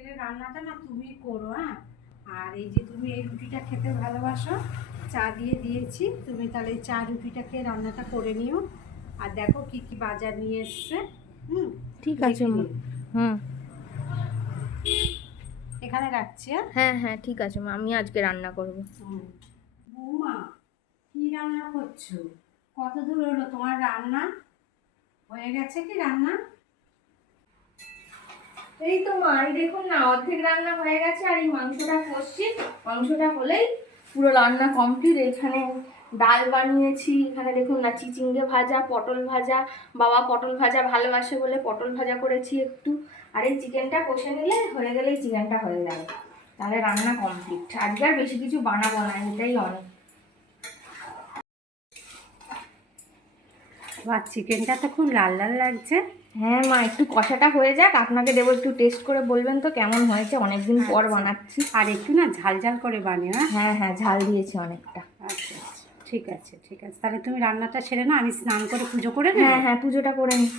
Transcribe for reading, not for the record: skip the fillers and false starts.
আজকের রান্নাটা না তুমি করো, হ্যাঁ। আর এই যে তুমি এই রুটিটা খেতে ভালোবাসো, চা দিয়ে দিয়েছি, তুমি তাহলে চা রুটিটা খেয়ে রান্নাটা করে নিও। আর দেখো কি কি বাজার নিয়ে এসছে। ঠিক আছে মা। হুম, এখানে রাখছি। হ্যাঁ হ্যাঁ ঠিক আছে মা, আমি আজকে রান্না করব। বৌমা, কি রান্না করছো? কত দূর হলো তোমার রান্না? হয়ে গেছে কি রান্না? এই তো মা, এই দেখুন না, অর্ধেক রান্না হয়ে গেছে আর এই মাংসটা কষছি। মাংসটা হলেই পুরো রান্না কমপ্লিট। এখানে ডাল বানিয়েছি, এখানে দেখুন না চিচিঙ্গে ভাজা, পটল ভাজা, বাবা পটল ভাজা ভালোবাসে বলে পটল ভাজা করেছি একটু। আর এই চিকেনটা কষে নিলে হয়ে গেলেই চিকেনটা হয়ে যাবে, তাহলে রান্না কমপ্লিট। আজকে আর বেশি কিছু বানাবো না, এটাই অনেক। আর চিকেনটা তো খুব লাল লাল লাগছে। হ্যাঁ মা, একটু কষাটা হয়ে যাক, আপনাকে দেবো, একটু টেস্ট করে বলবেন তো কেমন হয়েছে, অনেকদিন পর আচ্ছা। বানাচ্ছি। আর একটু না ঝাল ঝাল করে বানিও, হ্যাঁ। হ্যাঁ হ্যাঁ, ঝাল দিয়েছি অনেকটা। আচ্ছা আচ্ছা, ঠিক আছে ঠিক আছে, তাহলে তুমি রান্নাটা সেরে না, আমি স্নান করে পুজো করে নেব। হ্যাঁ হ্যাঁ, পুজোটা করে নিই।